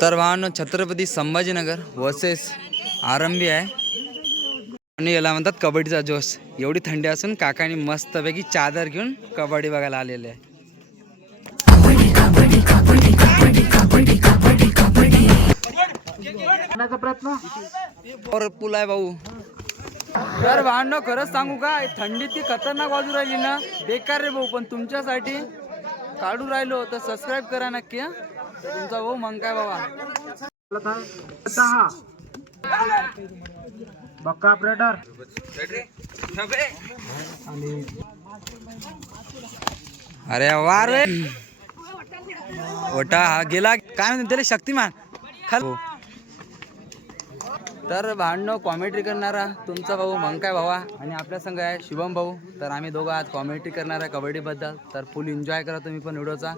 तर भावांनो छत्रपती संभाजीनगर वर्सेस आरंभी आहे आणि याला म्हणतात कबड्डीचा जोश. एवढी थंडी असून काकानी मस्तपैकी चादर घेऊन कबड्डी बघायला आलेले आहे. प्रयत्न आहे भाऊ. तर भांडो खरंच सांगू का, थंडी ती खतरनाक वाजू राहिली ना, बेकार रे भाऊ. पण तुमच्यासाठी काढू राहिलो तर सबस्क्राईब करा नक्की. तुमचा भाऊ मग काय बाबा. बक्का ऑपरेटर अरे वा रे ओटा हा गेला काय म्हणते त्याला शक्तिमान खाल. तर भांडणं कॉमेंट्री करणारा तुमचा भाऊ मंकाय भावा आणि आपल्या संग आहे शुभम भाऊ. तर आम्ही दोघं आज कॉमेंट्री करणार आहे कबड्डीबद्दल. तर फुल एन्जॉय करा तुम्ही पण व्हिडिओचा.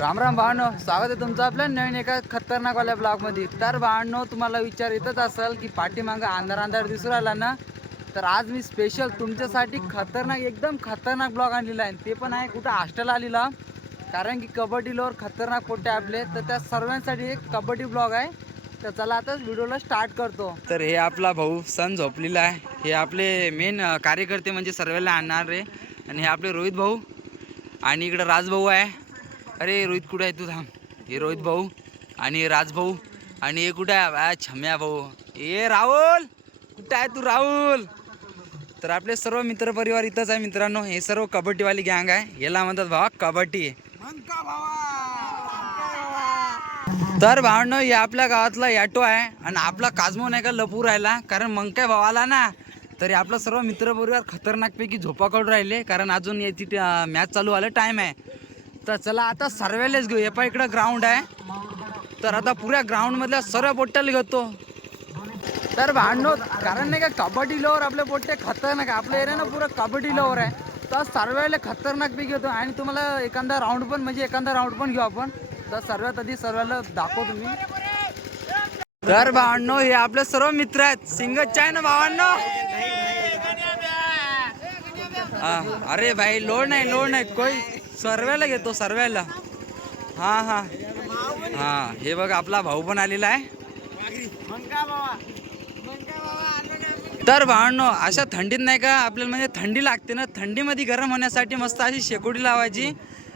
राम राम भावांनो, स्वागत आहे तुमचं आपल्या नवीन एका खतरनाकवाल्या ब्लॉगमध्ये. तर भावांनो तुम्हाला विचार येतच असेल की पाठीमागं अंधार अंधार दिसू राहिला ना, तर आज मी स्पेशल तुमच्यासाठी खतरनाक एकदम खतरनाक ब्लॉग आणलेला आहे. ते पण आहे कुठं हॉस्टेल आलेला, कारण की कबड्डी लोवर खतरनाक पोटे आपले. तर त्या सर्वांसाठी एक कबड्डी ब्लॉग आहे. तर चला आता व्हिडिओला स्टार्ट करतो. तर हे आपला भाऊ सन झोपलेला आहे. हे आपले मेन कार्यकर्ते म्हणजे सर्वांना आणणार रे. आणि हे आपले रोहित भाऊ आणि इकडं राजभाऊ आहे. अरे रोहित कुठे आहे तू, थांब. हे रोहित भाऊ आणि राजभाऊ आणि हे कुठे आहे छम्या भाऊ. ए राहुल कुठे आहे तू राहुल. तर आपले सर्व मित्रपरिवार इथंच आहे मित्रांनो. हे सर्व कबड्डीवाली गँग आहे. याला म्हणतात भावा कबड्डी. तर भावनो हे आपल्या गावातला ॲटो आहे आणि आपला काजमो नाही का लपू राहिला, कारण मग काय भावाला ना. तरी आपला सर्व मित्रपरिवार खतरनाकपैकी झोपा काढून राहिले, कारण अजून याची मॅच चालू व्हायला टाईम आहे. तर चला आता सर्वेलेच घेऊ. हे पण इकडं ग्राउंड आहे. तर आता पुऱ्या ग्राउंडमधल्या सर्व पोट्ट्याला घेतो. तर भांडणं कारण नाही का कबड्डी लोवर आपले पोट्टे खतरनाक. आपल्या एरिया ना पुरं कबड्डी लोवर आहे. तर सर्वेला खतरनाक पैकी घेतो आणि तुम्हाला एखादा राऊंड पण घेऊ आपण. तर सर्वात आधी सर्वाला दाखवतो मी. तर भावांनो हे आपले सर्व मित्र आहेत. सिंगच आहे ना भावांनो. अरे भाई लोड नाही कोई. सर्वेला घेतो सर्वेला. हा हे बघ आपला भाऊ पण आलेला आहे. तर भावांनो अशा थंडीत नाही का आपल्याला म्हणजे थंडी लागते ना, थंडीमध्ये गरम होण्यासाठी मस्त अशी शेकोटी लावायची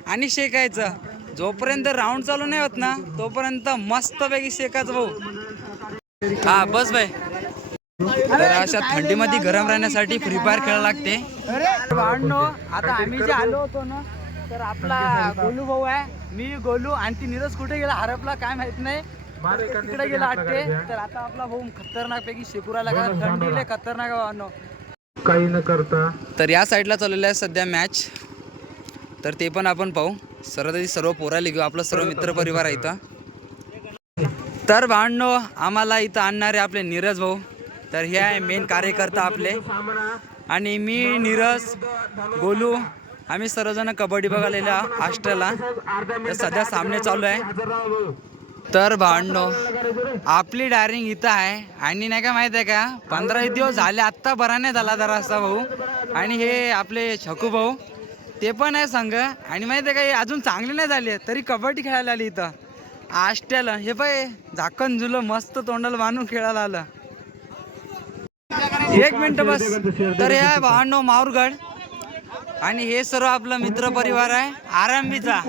आणि शेकायचं. जोपर्यंत राऊंड चालू नाही होत ना तोपर्यंत मस्तपैकी शेकायचं भाऊ. हा बस भाई. तर अशा थंडीमध्ये गरम राहण्यासाठी फ्री फायर खेळायला लागते. भावांनो आता आम्ही जे आलो होतो ना, तर आपला गोलू भाऊ आहे, मी गोलू आणि ती नीरज कुठे गेला हरपला काय माहित नाही, तिकडे गेला वाटते. तर आता आपला भाऊ खतरनाक पैकी शेकुराला का थंडीले खतरनाक भावांनो काही न करता. तर या साईडला चाललेलं आहे सध्या मॅच. तर ते पण आपण पाहू. सर्व पोराला घेऊ. आपला सर्व मित्रपरिवार आहे इथं. तर भांडणो आम्हाला इथं आणणारे आपले नीरज भाऊ. तर हे आहे मेन कार्यकर्ता आपले. आणि मी नीरज गोलू आम्ही सर्वजण कबड्डी बघायला हॉस्टेलला. तर सध्या सामने चालू आहे. तर भांडणो आपली डायरिंग इथं आहे. आणि नाही का माहित आहे का 15 दिवस झाले आत्ता बरा नाही झाला जरा असा भाऊ. आणि हे आपले छकू भाऊ ते पण आहे संघ. आणि माहिती आहे का हे अजून चांगले नाही झाले तरी कबड्डी खेळायला आली इथं हॉस्टेलला. हे पाय झाकण झुलं मस्त तोंडाला बांधून खेळायला आलं. एक मिनिट बस. तर हे आहे भावांनो माहूरगड आणि हे सर्व आपला मित्रपरिवार आहे आरंभीचा.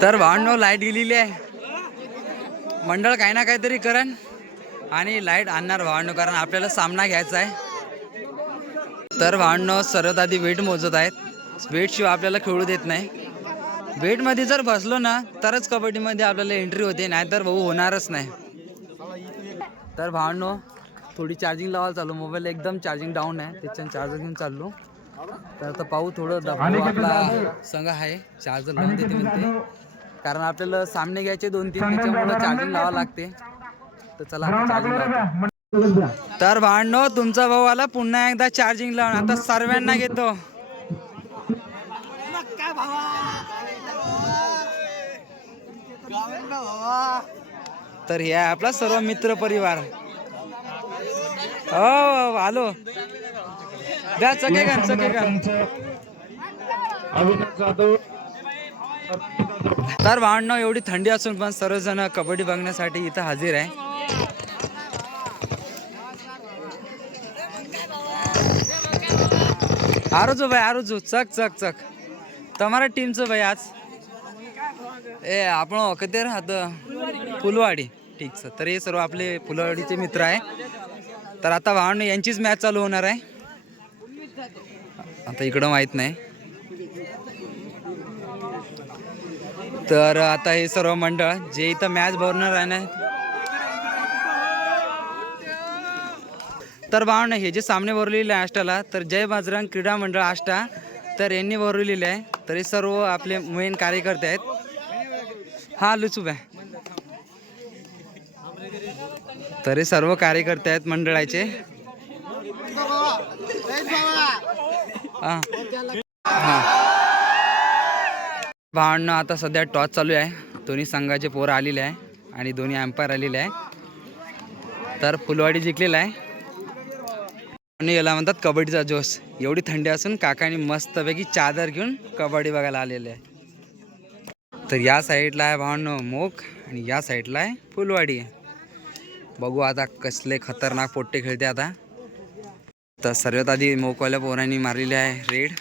तर भावांनो लाईट गेलेली आहे. मंडळ काही ना काहीतरी करण आणि लाईट आणणार भावांनो, कारण आपल्याला सामना घ्यायचा आहे. तर भावांनो सर्वात आधी वेट मोजत आहेत. वेटशिवाय आपल्याला खेळू देत नाही. वेटमध्ये जर बसलो ना तरच कबड्डीमध्ये आपल्याला एंट्री होते, नाहीतर भाऊ होणारच नाही. तर भावांनो थोडी चार्जिंग लावायला चालू. मोबाईल एकदम चार्जिंग डाऊन आहे, त्याच्यानं चार्जर घेऊन चाललो. तर आता पाहू थोडं आपला संघ आहे चार्जर लावून देते म्हणते, कारण आपल्याला सामने घ्यायचे 2-3 त्याच्यामुळे चार्जिंग लावावं लागते. तर चला चार्जिंग लावतो. तर भांडणो तुमचा भाऊ आला पुन्हा एकदा चार्जिंग लावून. आता सर्वांना घेतो. तर हे आहे आपला सर्व मित्र परिवार. हो आलो द्या चकेगन. अविनाश जाधव. तर भावंडो एवढी थंडी असून पण सर्वजण कबड्डी बघण्यासाठी इथं हजर आहे. आरोजो भाई आरोजो चक चक चक તમારા ટીમचं भाई आज ए आपण कधी राहतं फुलवाडी ठीक तर हे सर्व आपले फुलवाडीचे मित्र आहे. तर आता भावंडो यांचीच मॅच चालू होणार आहे. आता इकडं माहित नाही. तर आता हे सर्व मंडळ जे इथं मॅच भरणार आहे ना तर भावंडो हे जे सामने भरलेले आहे आष्टाला तर जय बजरंग क्रीडा मंडळ आष्टा तर यांनी भरवलेले आहे. तर हे सर्व आपले मेन कार्यकर्ते आहेत. हा लुचूब आहे. तर हे सर्व कार्यकर्ते आहेत मंडळाचे. हा भावंडो आता सध्या टॉस चालू आहे. दोन्ही संघाचे पोरं आलेले आहे आणि दोन्ही अंपायर आलेले आहे. तर फुलवाडी जिंकलेला आहे आणि याला म्हणतात कबड्डीचा जोश. एवढी थंडी असून काकांनी मस्तपैकी चादर घेऊन कबड्डी बघायला आलेले आहे. तर या साईडला आहे भावंडो मोक आणि या साईडला आहे फुलवाडी. बघू आता कसले खतरनाक पोट्टे खेळते आता. तर सर्वात आधी मोकवाल्या पोरांनी मारलेले आहे रेड.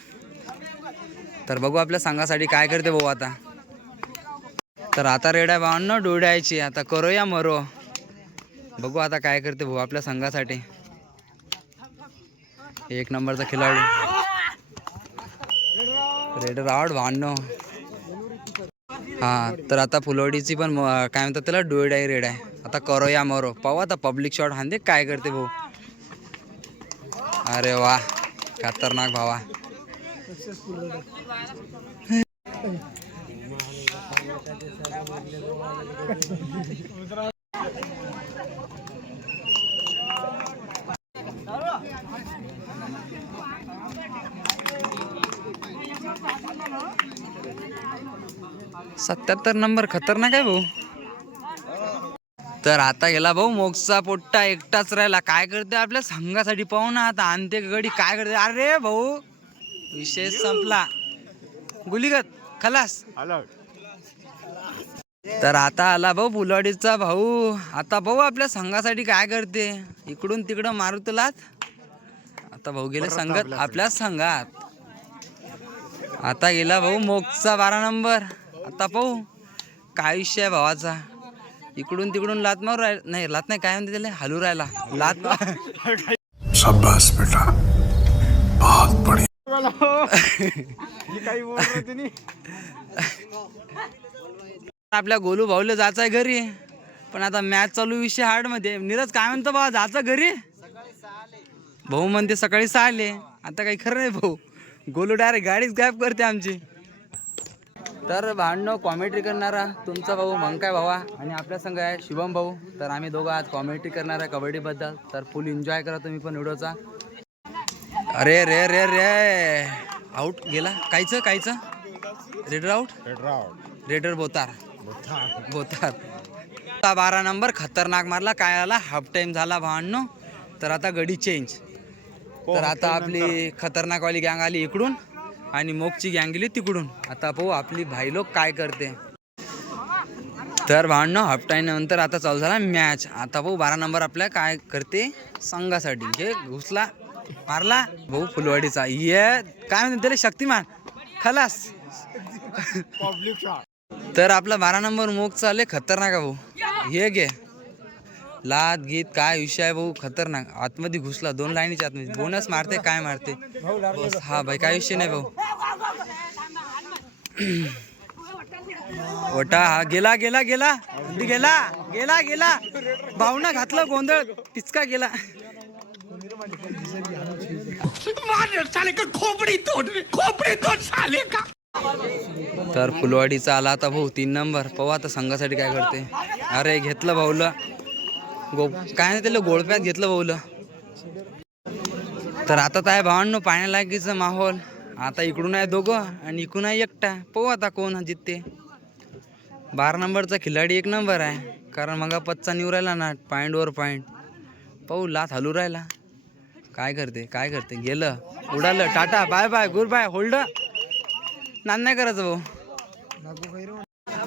तर बघू आपल्या संघासाठी काय करते भाऊ आता. तर आता रेड आहे भावंडो डोळ्याची. आता करो या मरो. बघू आता काय करते भाऊ आपल्या संघासाठी. एक नंबरचा खिलाडी रेड रावड भावंडो. हा तर आता फुलवाडीची पण काय म्हणतात त्याला डोळ्या रेड आहे. आता करो या मरो. पाहू आता पब्लिक शॉट हांदे काय करते भाऊ. अरे वा खतरनाक भावा. सत्याहत्तर नंबर खतरनाक आहे भाऊ. तर आता गेला भाऊ मोक्सचा पोट्टा एकटाच राहिला. काय करते आपल्या संघासाठी पाहू ना आता. आणते गडी काय करते. अरे भाऊ विषय संपला. गुलीगत खलास. तर आता आला भाऊ फुलवाडीचा भाऊ. आता भाऊ आपल्या संघासाठी काय करते. इकडून तिकडं मारू तुलात. आता भाऊ गेले संघात आपल्या संघात. आता गेला भाऊ मोक्सचा 12 नंबर. आता पाहू काय विषय आहे भावाचा. इकडून तिकडून लात मारू नाही लात नाही काय म्हणते त्याला हलू राहिला लात शाबाश बेटा बहुत बढ़िया. आपल्या गोलू भाऊला जायचं आहे घरी. पण आता मॅच चालू विषय हार्ड मध्ये. नीरज काय म्हणतो बाबा जायचं घरी. भाऊ म्हणते सकाळी 6 आले. आता काही खरं नाही भाऊ. गोलू डायरेक्ट गाडीच गायब करते आमची. तर भांडणं कॉमेंट्री करणारा तुमचा भाऊ मंकाय भावा आणि आपल्या संघ आहे शुभम भाऊ. तर आम्ही दोघं आज कॉमेंट्री करणार आहे कबड्डीबद्दल. तर फुल एन्जॉय करा तुम्ही पण व्हिडिओचा. अरे रे रे रे आउट गेला कायचं रेडर आउट. रेडर बोतार 12 नंबर खतरनाक मारला. काय आला हाफ टाइम झाला भांडणं. तर आता गडी चेंज. तर आता आपली खतरनाकवाली गँग आली इकडून आणि मोकची गँग गेली तिकडून. आता पाहू आपली भाई लोक काय करते. तर भांडणं हाफ टाइम नंतर आता चालू झाला मॅच. आता भाऊ 12 नंबर आपल्या काय करते संघासाठी. हे घुसला मारला भाऊ फुलवाडीचा. ये काय म्हणते त्याला शक्तिमान खलास. तर आपला 12 नंबर मोक चालले खतरनाक भाऊ. हे घे लात गीत काय विषय आहे भाऊ खतरनाक. आतमध्ये घुसला 2 लाईनीच्या आतमध्ये. बोनस मारते काय मारते. हा भाई काय विषय नाही भाऊ. ओटा हा गेला गेला गेला गेला गेला गेला भावना घातला गोंधळ पिचका गेला. तर फुलवाडीचा आला आता भाऊ 3 नंबर. पाहू आता संघासाठी काय करते. अरे घेतलं भाऊला काय नाही त्याला गोळप्यात घेतलं भाऊला. तर आता काय भावांनो पाण्यालागीचं माहोल. आता इकडून आहे दोघं आणि इकडून आहे एकटा. पाहू आता कोण जितते. 12 नंबरचा खिलाडी 1 नंबर आहे. कारण मग पच्चा निव राहिला ना पॉईंटवर पॉईंट. पाहू लात हलू राहिला. काय करते गेलं उडालं. Tata bye bye good bye hold. नान नाही करायचं भाऊ.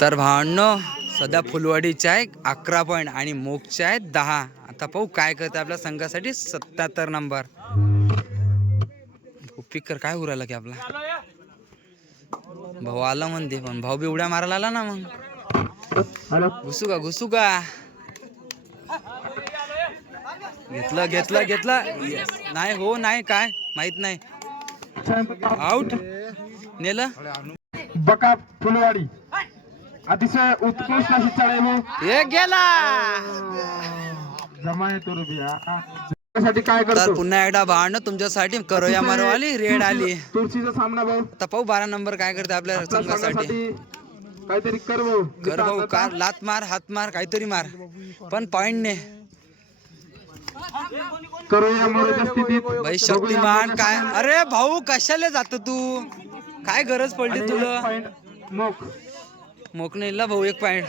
तर भावांनो सध्या फुलवाडीच्या आहे 11 पॉईंट आणि मोगच्या आहेत 10. आता पाहू काय करते आपल्या संघासाठी 77 नंबर. पिकर काय उरायला की आपला भाऊ आला म्हणते पण भाऊ बी उड्या मारायला आला ना मग. घुसू का घेतलं नाही हो नाही काय माहित नाही. आउट नेलं. बका फुलवाडी अतिशय उत्कृष्ट अशी चढाई एक गेला. जमा येतो रुपया काय तर करतो. पुन्हा एकदा भांडण तुमच्यासाठी करूया मारवाली रेड आली. तुळशीचा सामना भाऊ. आता पाहू 12 नंबर काय करते आपल्या संघासाठी. काहीतरी कर भाऊ. कर भाऊ कार लात मार हात मार काहीतरी मार पण पॉइंट ने. करूया मोरेच्या स्थितीत भाई शक्तिमान काय. अरे भाऊ कशाला जातो तू. काय गरज पडली तुला. मोक नाही भाऊ 1 पॉइंट.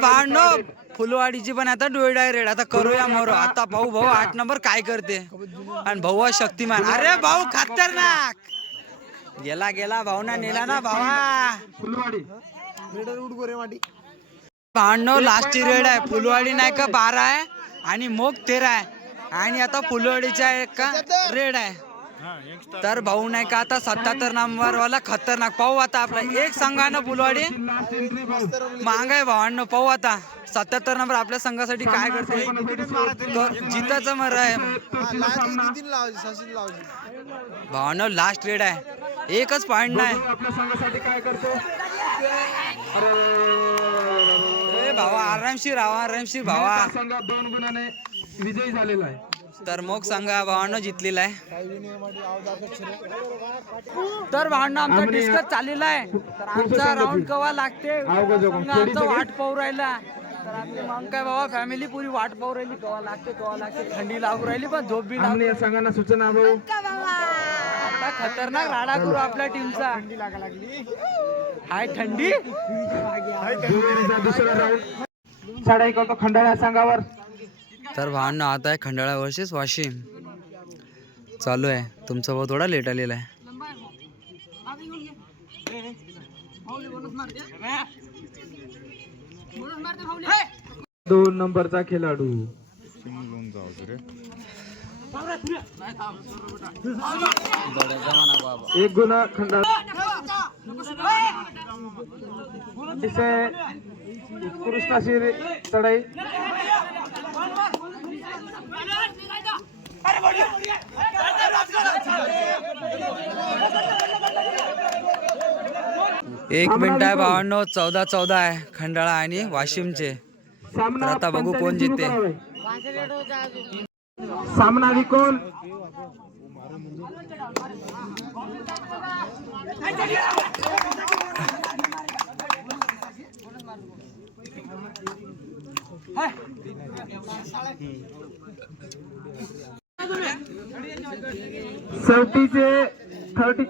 भांडण फुलवाडीची पण आता डोळे रेड. आता करूया मोर. आता भाऊ 8 नंबर काय करते आणि भाऊ शक्तिमान. अरे भाऊ खतरनाक गेला भाऊना नेला ना भावा. फुलवाडी भांडण लास्टची रेड आहे. फुलवाडी नाही का 12 आहे आणि मोग 13 आहे आणि आता फुलवाडीच्या एक का रेड आहे. तर भाऊ नाही का आता 77 नंबर वाला खतरनाक. पाहू आता आपला एक संघानं फुलवाडी मांग आहे भावांनो. पाहू आता 77 नंबर आपल्या संघासाठी काय करते. जिताचं मर आहे भावांनो. लास्ट रेड आहे 1च पॉइंट नाही. आपल्या संघासाठी काय करतो. भावा आरामशीर भावा. संघ 2 गुणाने विजयी झालेला आहे. तर मग सांगा भावांनो जितलेला आहे. तर भावांनो आमचा डिस्कस चाललेला आहे. तर आमचा राऊंड कवा लागते आमचा वाट पाहू राहिला. तर आपली मग काय बाबा फॅमिली पुरी वाट पाहू राहिली कवा लागते. थंडी लागू राहिली पण झोप बी लागू. या संघांना सूचना भाऊ. आता खतरनाक राडा करू आपल्या टीमचा. हाय थंडी. दुसरा राऊंड चढाई करतो खंडाळा संघावर. तर भावांनो आता आहे खंडाळा वर्सेस वाशिम चालू आहे. तुमचा भाऊ थोडा लेट आलेला आहे. दोन नंबरचा खेळाडू 1 गुन्हा खंडाळा. अतिशय उत्कृष्ट अशी चढाई. एक मिनिट आहे भावांनो. 14-14 आहे खंडाळा आणि वाशिमचे. तर आता बघू कोण जिते. सामना विकोन शेवटीचे 30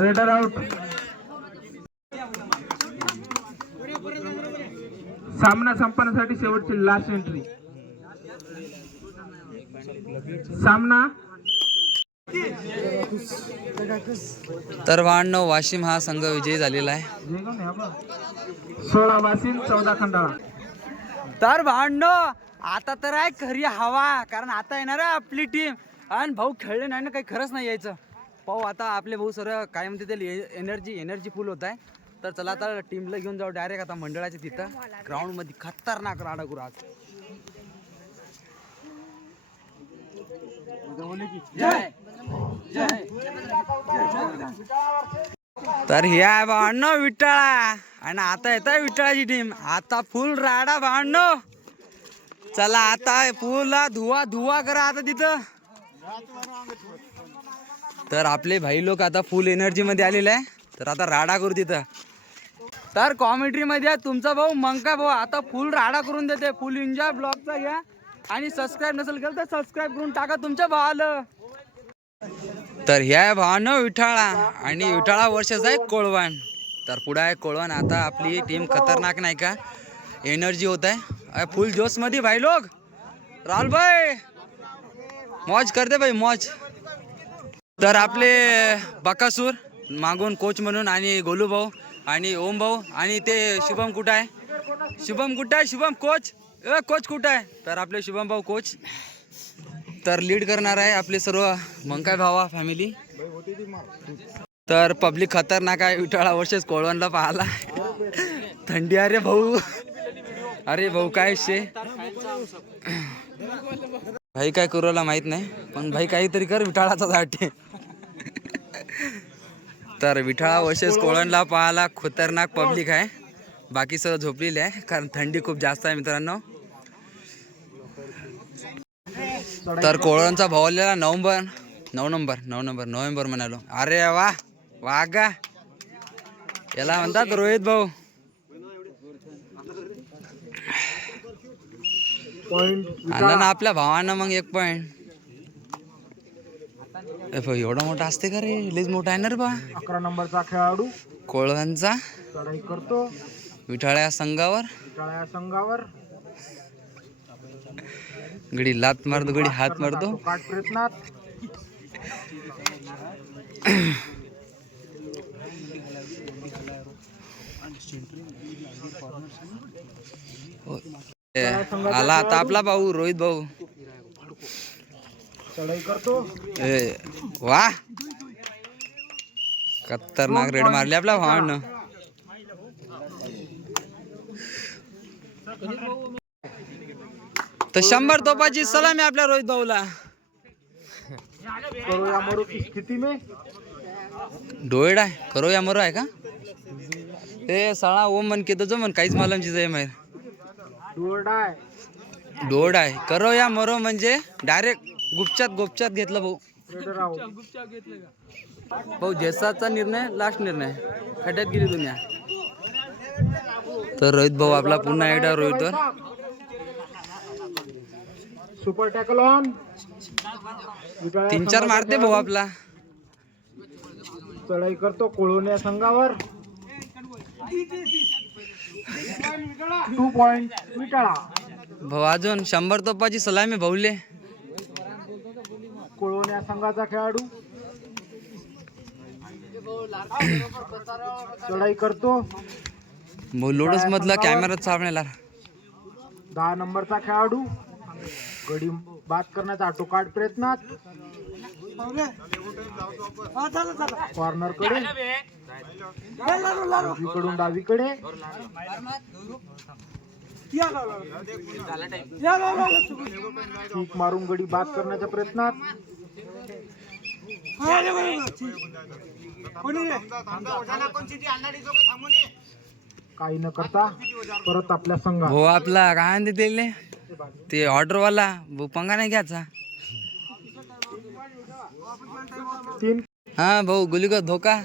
रेडर आउट. सामना संपण्यासाठी शेवटची लास्ट एंट्री. सामना तर भावांनो वाशिम हा संघ विजयी झालेला आहे. 16 वाशिम 14 खंडाळा. तर भांडणं आता तर आहे खरी हवा. कारण आता येणार आहे आपली टीम आणि भाऊ खेळले नाही ना काही खरंच नाही यायचं. पाहू आता आपले भाऊ सर काय म्हणते ते एनर्जी फुल होत आहे. तर चला आता टीमला घेऊन जाऊ डायरेक्ट आता मंडळाच्या तिथं ग्राउंड मध्ये खतरनाक राडा करू आज. तर हे आहे भावांनो विठ्ठळा आणि आता येत आहे विठ्ठळाची टीम. आता फुल राडा भावांनो. चला आता फुलला धुवा करा आता तिथं. तर आपले भाई लोक आता फुल एनर्जी मध्ये आलेले आहे. तर आता राडा करू तिथं. तर कॉमेंट्री मध्ये तुमचा भाऊ मंका भाऊ आता फुल राडा करून देते. फुल एन्जॉय ब्लॉगचा घ्या आणि सबस्क्राईब नसेल केलं तर सबस्क्राईब करून टाका तुमच्या भावाला. तर ह्या भावानं विठाळा आणि विठाळा वर्षाचा आहे कोळवान. तर पुढे आहे कोळवण. आता आपली टीम खतरनाक नाही का एनर्जी होत आहे फुल जोश मध्ये भाई लोग. राहुल भाई मौज करते भाई मौज. तर आपले बकासूर मागून कोच म्हणून आणि गोलू भाऊ आणि ओम भाऊ आणि ते शुभम कुठं आहे. शुभम कुठं आहे. शुभम कोच कोच कुठं आहे. तर आपले शुभम भाऊ कोच तर लीड करणार आहे आपले सर्व मंकाय भावा फॅमिली. तर पब्लिक खतरनाक आहे विठाळा वर्षेस कोळवणला पाहाला. थंडी अरे भाऊ. अरे भाऊ काय शे भाई काय करूला माहित नाही पण भाई काहीतरी कर विठाळाचा वाटे. तर विठाळा वर्षेस कोळवणला पाहाला खतरनाक पब्लिक आहे. बाकी सर्व झोपलेले आहे कारण थंडी खूप जास्त आहे मित्रांनो. तर कोळवणचा भावलेला नोव्हेंबर म्हणालो. अरे वा वागा याला म्हणतात रोहित भाऊ. आणला ना आपल्या भावांना मग 1 पॉइंट. एवढा मोठा असते का रे. लईच मोठा आहे ना रे बा. 11 नंबरचा खेळाडू कोळवणचा चढाई करतो विठाळ्या संघावर. गडी लात मारतो गडी हात मारतो. काट प्रयत्नात आला आता आपला भाऊ रोहित भाऊ. चढाई करतो. वा खतरनाक रेड मारली आपल्या भावानं. तर 100 तोपाची सलामी आपल्या रोहित भाऊला. करो या मरो की स्थिती में डोएड आहे करो या मरो आहे का ते साळा ओम मन केतो जो मन काहीच मालमची जाय माहीत. डोड आहे करो या मरो म्हणजे डायरेक्ट गुपचात घेतलं भाऊ. भाऊ जैसाचा निर्णय लास्ट निर्णय खड्यात गेली दुनिया. तर रोहित भाऊ आपला पुन्हा एकदा रोहितवर सुपर टॅकल ऑन. 3-4 मारते भाऊ आपला. चढाई करतो कोळवण्या संघावर. 2 पॉइंट विटाळा. भाऊ अजून 100 तोपाची सलामी भाऊले. कोळवण्या संघाचा खेळाडू चढाई करतो. भाऊ लोडस मधला कॅमेरा सापडला. 10 नंबरचा खेळाडू गडी बाद करण्याचा आटोकाट प्रयत्नात. कॉर्नर कडे उजवीकडून डावीकडे किक मारून गडी बाद करण्याच्या प्रयत्नात. काही न करता परत आपल्या संघात. भाऊ आपला काय म्हणते ते ऑर्डर वाला भाऊ पंगा नाही घ्यायचा. 3 हा भाऊ गुली का धोका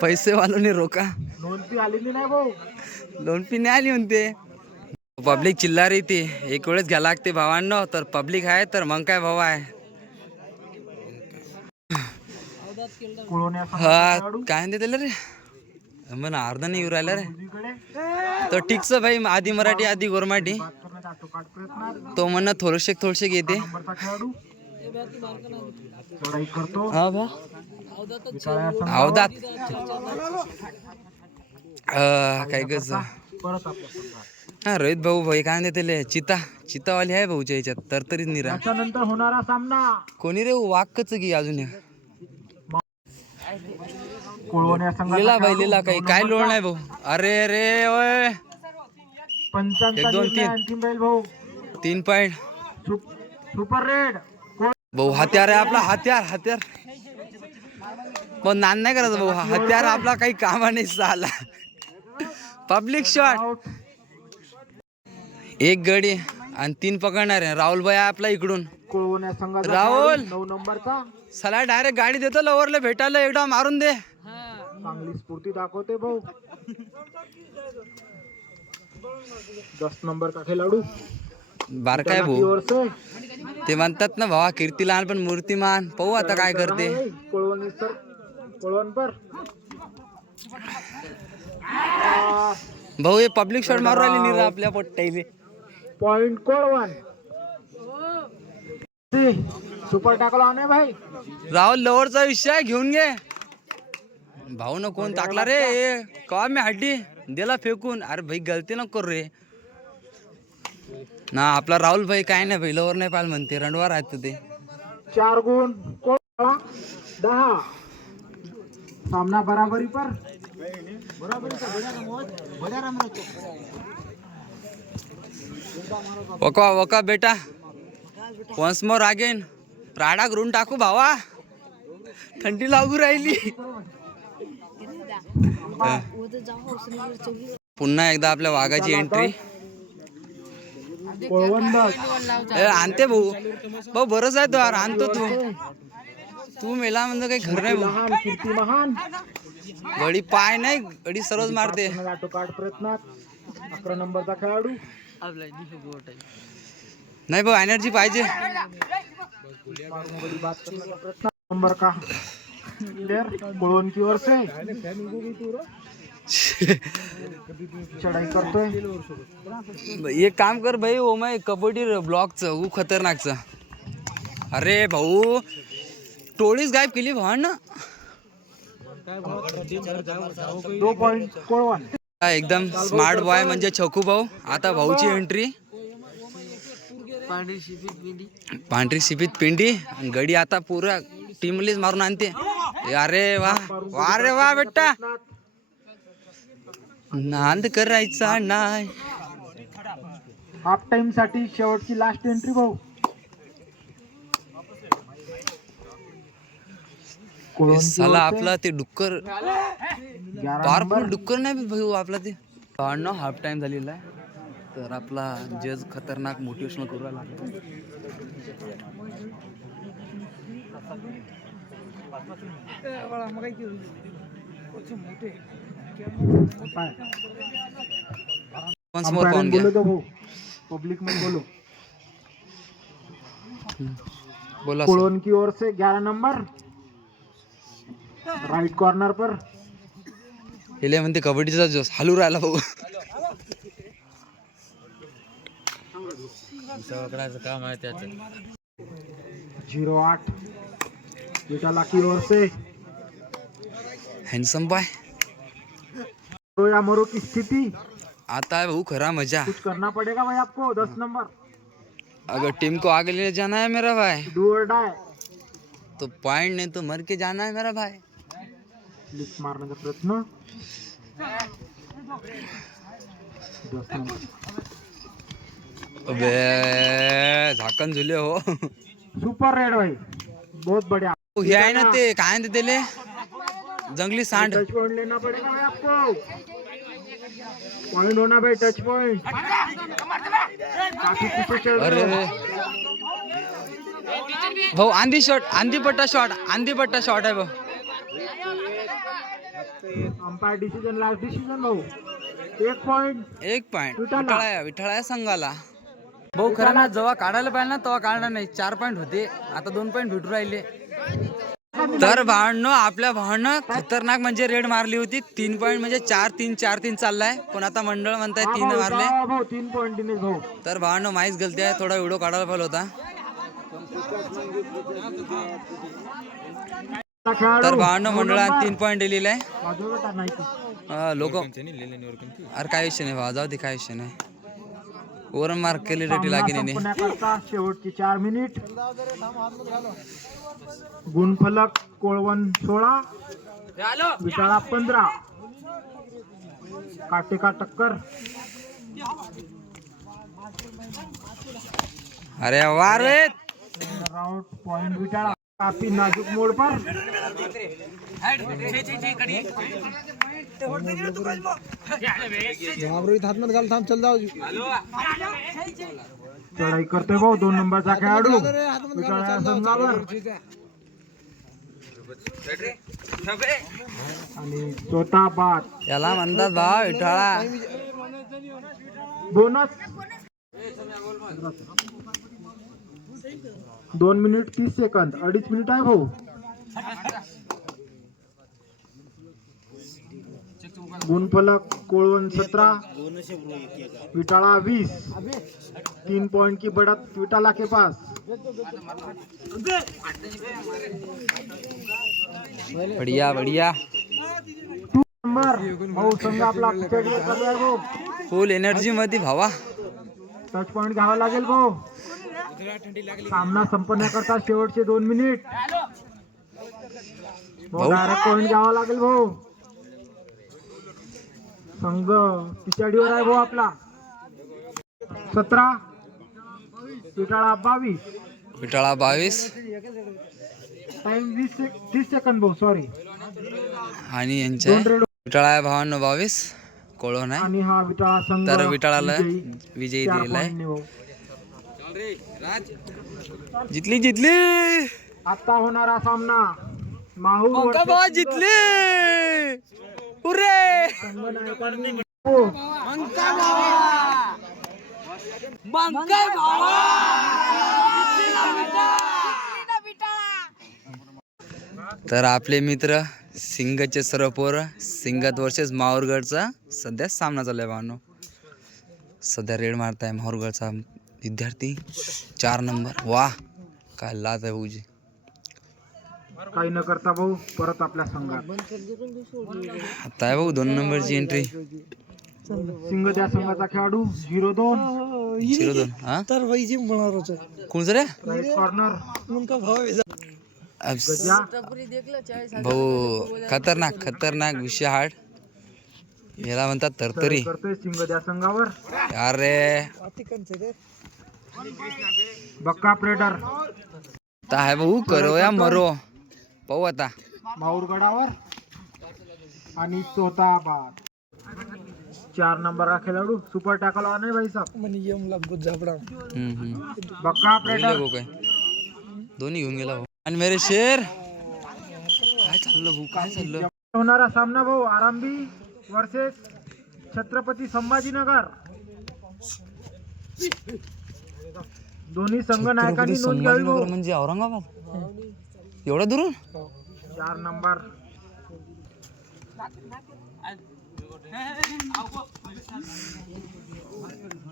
पैसे वालोने रोका. नोंद फी आलेली नाही भाऊ. लोन फी नाही आली म्हणते. पब्लिक चिल्ला रही ती एक वेळेस घ्या लागते भावांनो. तर पब्लिक आहे तर मग काय भाऊ आहे. हा काय म्हणते त्याला रे म्हणा अर्धा नाही येऊ राहिला रे. तो ठीकच भाई आधी मराठी आधी गोरमाटी तो म्हणणं थोडशे येते. हा भा अवदात काय गज. हा रोहित भाऊ भाई काय म्हणते त्याला चितावाली आहे भाऊच्या याच्यात तरतरीच निरा. नंतर होणारा सामना कोणी रे वाकच की अजून लिला भाई लिला काही काय लोळ नाही भाऊ. अरे रे ओय 1 2 3 भाऊ 3 पॉइंट. सुपर रेड भाऊ हत्यार आहे आपला हत्यार पण नान नाही करायचं भाऊ. हत्यार आपला काही कामा नाही झाला. पब्लिक शॉट 1 गडी आणि 3 पकडणार आहे. राहुल भाई आपला इकडून. राहुल 9 नंबरचा सला डायरेक्ट गाडी देतो लवरले भेटायला एकदा मारून दे. चांगली स्फूर्ती दाखवते भाऊ. 10 नंबरचा खेळाडू बारकाय भाऊ ते म्हणतात ना भावा कीर्ती लहान पण मूर्तिमान. पाहू आता काय करते. कोळवण पर भाऊ हे पब्लिक शॉट मारू राहिली निरा आपल्या पोट्टाईले. पॉइंट कोळवण. सुपर टाकला नाही भाई. राहुल लवरचा विषय घेऊन घे. भाऊ न कोण टाकला रे का मी हड्डी दिला फेकून. अरे भाई गलती नको करू रे ना. आपला राहुल भाई काय नाही भाई लवर नाही पाहिलं म्हणते रणवार आहेत ते. 4 गुण कोळवा 10. सामना बराबरी पर. वका वका बेटा वन्स मोर अगेन. राडा करून टाकू भावा थंडी लागू राहिली. पुन्हा एकदा आपल्या वाघाची एंट्री. आणते भाऊ भाऊ बरंच आहे तो यार आणतो तू मेला म्हणजे काही घर नाही भाऊ. कीर्ती महान. गडी पाय नाही गडी सर्वच मारते. कार्ड प्रयत्नात 11 नंबरचा खेळाडू. नाही भाऊ एनर्जी पाहिजे. नंबर का कोळवण की ओर से चढाई करतोय. एक काम कर भाई ओ मैं कबड्डी ब्लॉकचं वो खतरनाकचं. अरे भाऊ टोळीच गायब केली भावान ना. 2 पॉइंट कोळवण. एकदम स्मार्ट बॉय म्हणजे छकू भाऊ. आता भाऊची एंट्री. पांढरी शिपीत पिंडी गडी आता पुरा टीमलीच मारून आणते. अरे वा वा रे वा बेटा नांद करायचा नाही. हाफ टाइम साठी शेवटची लास्ट एंट्री भाऊ. साला आपला ते डुक्कर पावरफुल डुक्कर नाही भाऊ आपला ते. हाफ टाइम झालेला आहे तर आपला जज खतरनाक मोटिवेशनल करू राहिला. वन्स मोर कौन गया पब्लिक में बोलो. बोला कोळवण की ओर से 11 नंबर राइट कॉर्नर पर. हिले म्हणते कबड्डीचा जोश हलू राहिला भाऊ. काम आहे त्याचं. 08 बेटा की ओर से. Handsome boy. या मरो की स्थिति. आता है भाऊ खरा मजा. कुछ करना पड़ेगा भाई आपको. 10 नंबर. अगर टीम को आगे ले जाना है मेरा भाई डू और डाई. तो पॉइंट नहीं तो मर के जाना है मेरा भाई. लिफ्ट मारने का प्रयत्न. 10 नंबर. अबे झाकण झुले हो. सुपर रेड भाई बहुत बढ़िया. हे आहे ना ते काय म्हणते त्याले जंगली सांड. टच पॉइंट लेना पड़ेगा भाई आपको. पॉइंट होना भाई टच पॉइंट. काफी पीछे चल अरे रहे हो. भाऊ आंधी शॉट आंधी पट्टा शॉट आहे भाऊ. अंपायर डिसिजन लास्ट डिसिजन भाऊ. 1 पॉइंट विठ्ठळा संघाला. भाऊ खरा ना जेव्हा काढायला पाहिजे ना तेव्हा काढला नाही. 4 पॉइंट होते आता 2 पॉइंट भेटू राहिले. तर भावांनो आपल्या भावांना खतरनाक म्हणजे रेड मारली होती. 3 पॉइंट म्हणजे 4-3 चाललाय. पण आता मंडळ म्हणताय 3 मारले. भाऊ 3 पॉइंट दिने भाऊ. तर भावांनो माहीच गलती आहे. थोडा व्हिडिओ काढायला पाहिजे होता. तर भावांनो मंडळात 3 पॉइंट दिलेले आहे. लोक अरे काय विषय नाही भावा जाऊ दे काय विषय नाही. ओव्हर मार्क केली रेटी लागेल. शेवटची 4 मिनिट. गुणफलक कोळवण 16 विटाळा 15. काटे का टक्कर. अरे वाह रे. Round point विटाळा. काफी नाजुक मोड़ पर. चढाई करतोय भाऊ 2 नंबरचा खेळाडू विटाळा संघावर. आणि चौथा बाद. याला म्हणतात भाव विठाळा. बोनस 2 मिनिट 30 सेकंद. 2.5 मिनिट आहे भाऊ. गुणफलक कोळवण 17, विटाळा 20। 3 पॉइंट की बढ़त विटाला के पास। बढ़िया बढ़िया, नंबर भाऊ संघ आपला पिछाडीवर चालू आहे भाऊ। फुल एनर्जी मध्ये भावा. टच पॉइंट घ्यावा लागेल भाऊ। सामना संपण्याकरता शेवटचे 2 मिनिट भाऊ। डायरेक्ट पॉइंट घ्यावा लागेल भाऊ। संघ पिछाडीवर आहे भाऊ आपला। 17, विटाळा 22। विटाळा 22 टाइम 30 सेकंद भाऊ, सॉरी। आणि यांच्या विटाळा भावांनो 22 कोळवण आहे. आणि हा विटाळा संघ तर विटाळाला विजयी 4 दिलेला आहे. पॉइंटने भाऊ। जितली जितली आता होणारा सामना माहूर मंका versus भावा जितली. हुर्रे संगनायकांनी तर आपले मित्र सिंगचे सर्व पोरं सिंगत वर्सेस माहूरगडचा सध्या सामना चालू आहे भावांनो. सध्या रेड मारताय माहूरगडचा विद्यार्थी 4 नंबर. वा काय लाज आहे भाऊजी. काही न करता भाऊ परत आपल्या संघात आता आहे भाऊ 2 नंबरची एंट्री. सिंग त्या संघाचा खेळाडू 0-2 0-2. हा कोण रे राईट कॉर्नर गजा। भाऊ खतरनाक खतरनाक विषय हार्ड याला म्हणतात तरतरी. करतोय सिंग त्या संघावर अरे बक्का प्रेडर आता आहे भाऊ करो या मरो पाहू आता. माहूरगडावर आणि चौथा बाद 4 नंबर का खिलाडू सुपर टॅकल ऑन है भाई साहब। बक्का प्रेडर भाऊ काय दोन्ही घेऊन गेला भाऊ. आणि मेरे शेर काय चाललं भाऊ काय चाललं. होणारा सामना भाऊ आरंभी वर्सेस छत्रपती संभाजीनगर। दोन्ही संघ नायकांनी नोंद घ्यावी भाऊ। म्हणजे औरंगाबाद एवढा दुरून. 4 नंबर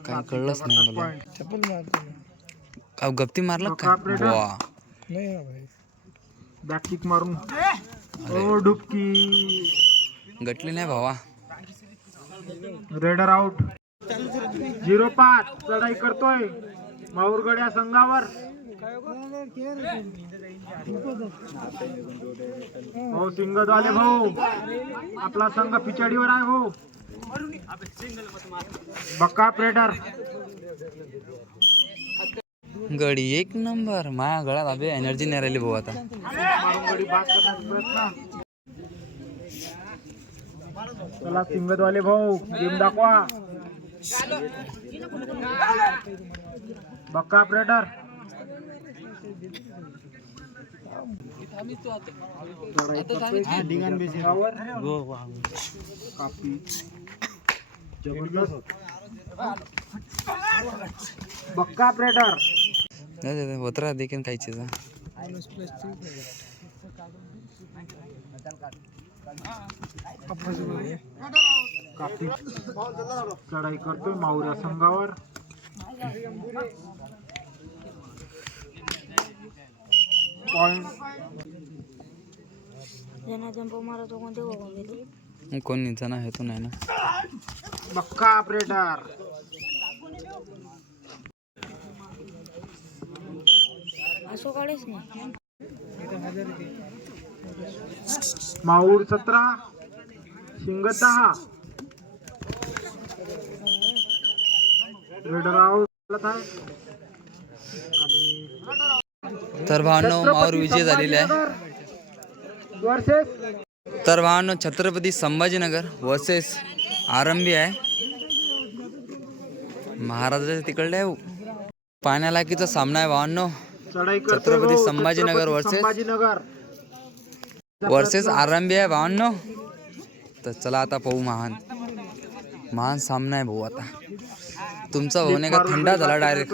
काय कळलंच नाही मला. काय गप्ती मारलं का. वा बॅक किक मारून ओ डुबकी गटली नाही भावा. Raider out. 0-5 चढाई करतोय माहूरगड या संघावर। भाऊ सिंगद आले भाऊ आपला संघ पिछाडीवर आहे भाऊ। बक्का प्रेडर गडी 1 नंबर. माझ्या गळ्यात अबे एनर्जी नाही राहिली भाऊ आता. मारून गडी बाद करण्याचा प्रयत्न। चला सिंगदवाले भाऊ गेम दाखवा। बक्का प्रेडर काफी जबरदस्त बक्का प्रेडर होतरा देखील काही चीज. काफी चढाई करतोय माहुऱ्या संघावर। पॉइंट कोणी जण आहे तो नाही ना. बक्का ऑपरेटर माहूर 17 शिंग 10 रेडर आउट तर भावांनो माहूर विजय झालेले आहे. तर भावांनो छत्रपती संभाजीनगर वर्सेस आरंभी आहे. महाराजाच्या तिकडले पाहण्यालायकीचा सामना आहे भावांनो. छत्रपती संभाजीनगर वर्सेस आरंभी आहे भावांनो. तर चला आता पाहू महान सामना आहे भाऊ. आता तुमचा होणे का थंडा झाला डायरेक्ट.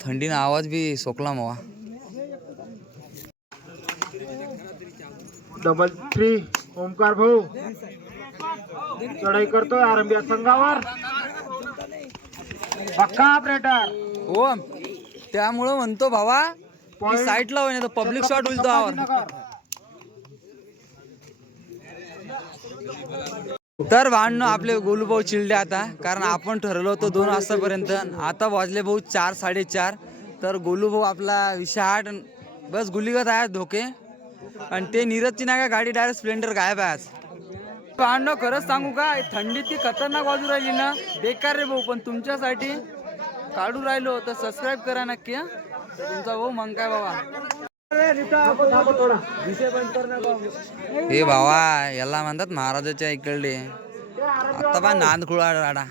थंडीनं आवाज बी सोकला मवा. डबल 3 ओमकार भाऊ चढाई करतोय आरंभिया संघावर. बक्का ऑपरेटर हो त्यामुळं म्हणतो भावा की साईडला होईन तर पब्लिक शॉट होईल तो आवर. तर भांडणं आपले गोलूभाऊ चिडले आता, कारण आपण ठरवलं होतं 2 वाजतापर्यंत, आता वाजले भाऊ 4 साडेचार. तर गोलूभाऊ आपला विषय 8 बस गुलीगत आहे धोके, आणि ते नीरजची नाही का गाडी डायरेक्ट स्प्लेंडर गायब आहे आज. भांडणं खरंच सांगू का, थंडी ती खतरनाक बाजू राहिली ना, बेकार रे भाऊ. पण तुमच्यासाठी काढू राहिलो तर सबस्क्राईब करा नक्की हा. तुमचा भाऊ मग काय बाबा. हे भावा याला म्हणतात महाराजाच्या इकडले. आता बा नांदखुळा राडा.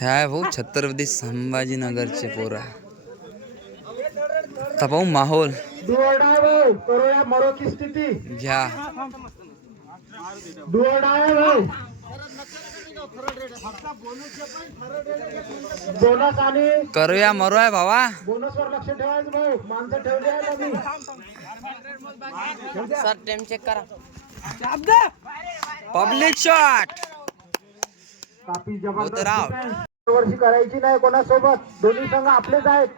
ह्या भाऊ छत्रपती संभाजीनगरचे पोरा. आता भाऊ माहोल मरो की स्थिती घ्या. बोनस आणि करूया मरो आहे भावा. बोनस वर लक्ष ठेवायचं भाऊ. माणसं ठेवली आहे आम्ही. सर टाइम चेक करा. पब्लिक शॉट काफी होतं जबरदस्त राव. defense. वर्षी करायची नाही कोणासोबत. दोन्ही संघ आपलेच आहेत.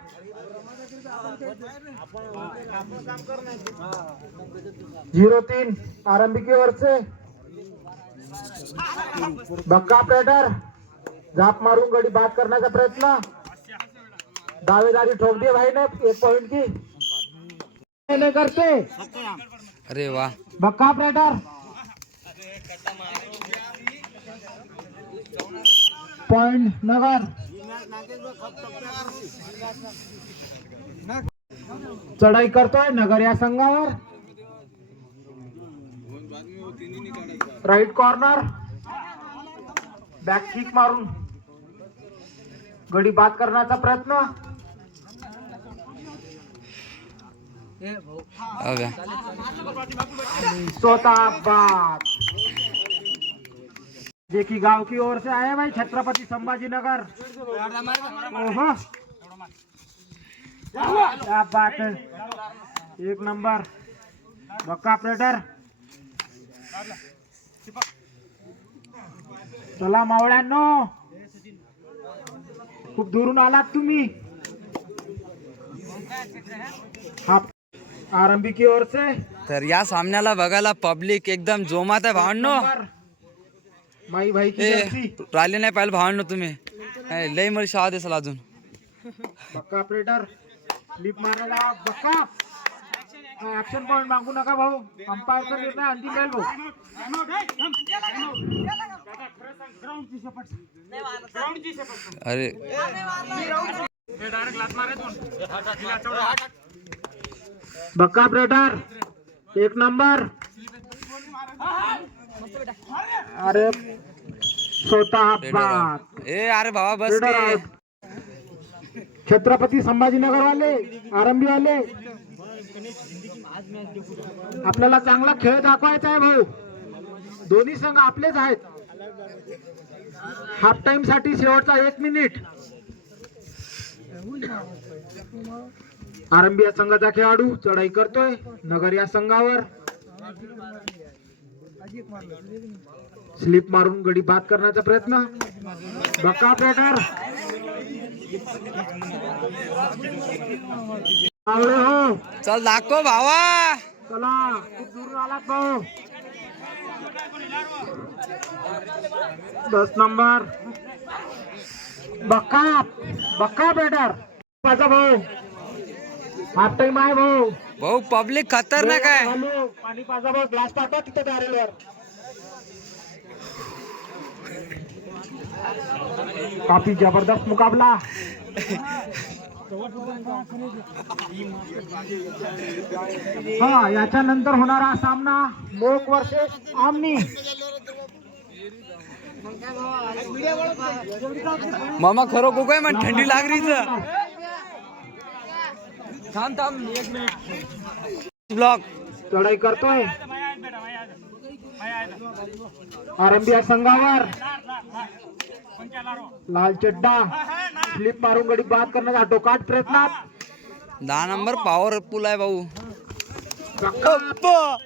झिरो 3 आरंभिकेवरचे बक्का ऑपरेटर झाप मारून गडी बाद करण्याचा प्रयत्न. दावेदारी ठोक दिए भाई ने 1 पॉइंट की करते. अरे वा. बक्का ऑपरेटर पॉइंट नगर. चढाई करतोय नगर या संघावर. राईट कॉर्नर बॅक किक मारून गडी बाद करण्याचा प्रयत्न. अबे. स्वतः बाद. जे की गांव की ओर से आए भाई छत्रपति संभाजीनगर. ओहो क्या बात है. 1 नंबर बक्का ऑपरेटर. चला मावळ्यांनो, खूप दुरून आलात तुम्ही. हा आरंभी की ओर से तर या सामन्याला बघायला पब्लिक एकदम जोमात आहे भावांनो. माई भाई की जर्सी. राहिले नाही पाहिजे भावांनो तुम्ही. लय मला शाह दिसल अजून. बक्का ऑपरेटर लिप मारायला. बक्का ऍक्शन पॉइंट मागू नका भाऊ. अंपायरचा निर्णय अंतिम राहील भाऊ. अरे बक्का ऑपरेटर 1 नंबर. अरे स्वतः बाद. ए अरे भावा बस Leader के. out. छत्रपती संभाजीनगर वाले आरंभी वाले आपल्याला चांगला खेळ दाखवायचा आहे भाऊ. दोन्ही संघ आपलेच आहेत. हाफ टाइम साठी शेवटचा 1 मिनिट. आरंभी या संघाचा खेळाडू चढाई करतोय नगर या संघावर. स्लिप मारून गडी बाद करण्याचा प्रयत्न. बक्का ऑपरेटर आवडे हो. चल दाखव भावा. चला खूप दूर आलात भाऊ. 10 नंबर बक्का बक्का ऑपरेटर. माझा भाऊ हाफ टाइम आहे भाऊ. भाऊ पब्लिक खतरनाक आहे. पाणी पाजा भाऊ. ग्लास पाठवा तिथे बॅरेलवर. काफी जबरदस्त मुकाबला. हा याच्या नंतर होणारा सामना मोक वर्सेस आमनी. मामा खरं को काय म्हण थंडी लागलीच. थांब थांब 1 मिनिट. ब्लॉक चढाई करतोय आरंभी या संघावर. लाल चड्डा स्लिप मारून गडी बाद करण्याचा टोकाट प्रयत्नात. 10 नंबर पॉवरफुल आहे भाऊ. धक्का.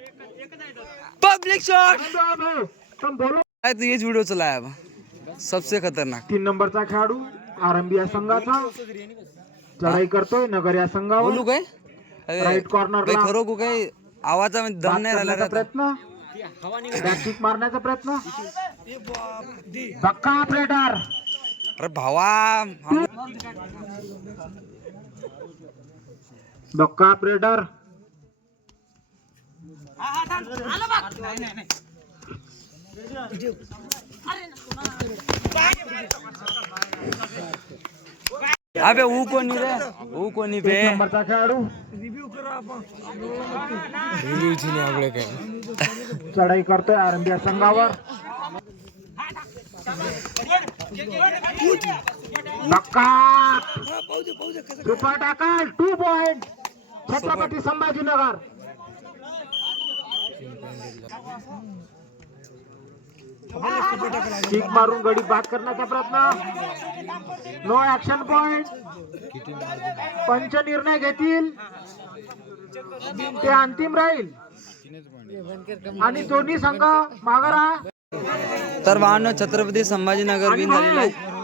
Public shot. तुम बोलो. तो येच व्हिडिओ चला है अब सबसे खतरनाक. 3 नंबरचा खेळाडू आरंभी या संघाचा चढाई करतोय नगर या संघावर. बोलू काय राईट कॉर्नर खरो को काय आवाजामध्ये दम नाही राहिला रे. प्रयत्न बॅककिक मारण्याचा प्रयत्न. धक्का ऑपरेटर. अरे भावा धक्का ऑपरेटर. अबे ऊ कोणी रे ऊ कोणी बे. 1 नंबरचा खेळाडू चढाई करतोय आरंभी या संघावर. धक्का. Super tackle 2 point Chhatrapati Sambhajinagar. Kick मारून गडी बाद करण्याचा प्रयत्न. No action point. पंच निर्णय घेतील ते अंतिम राहील आणि दोन्ही संघ माघारा. तर वाहन छत्रपती संभाजीनगर विन झालेला आहे.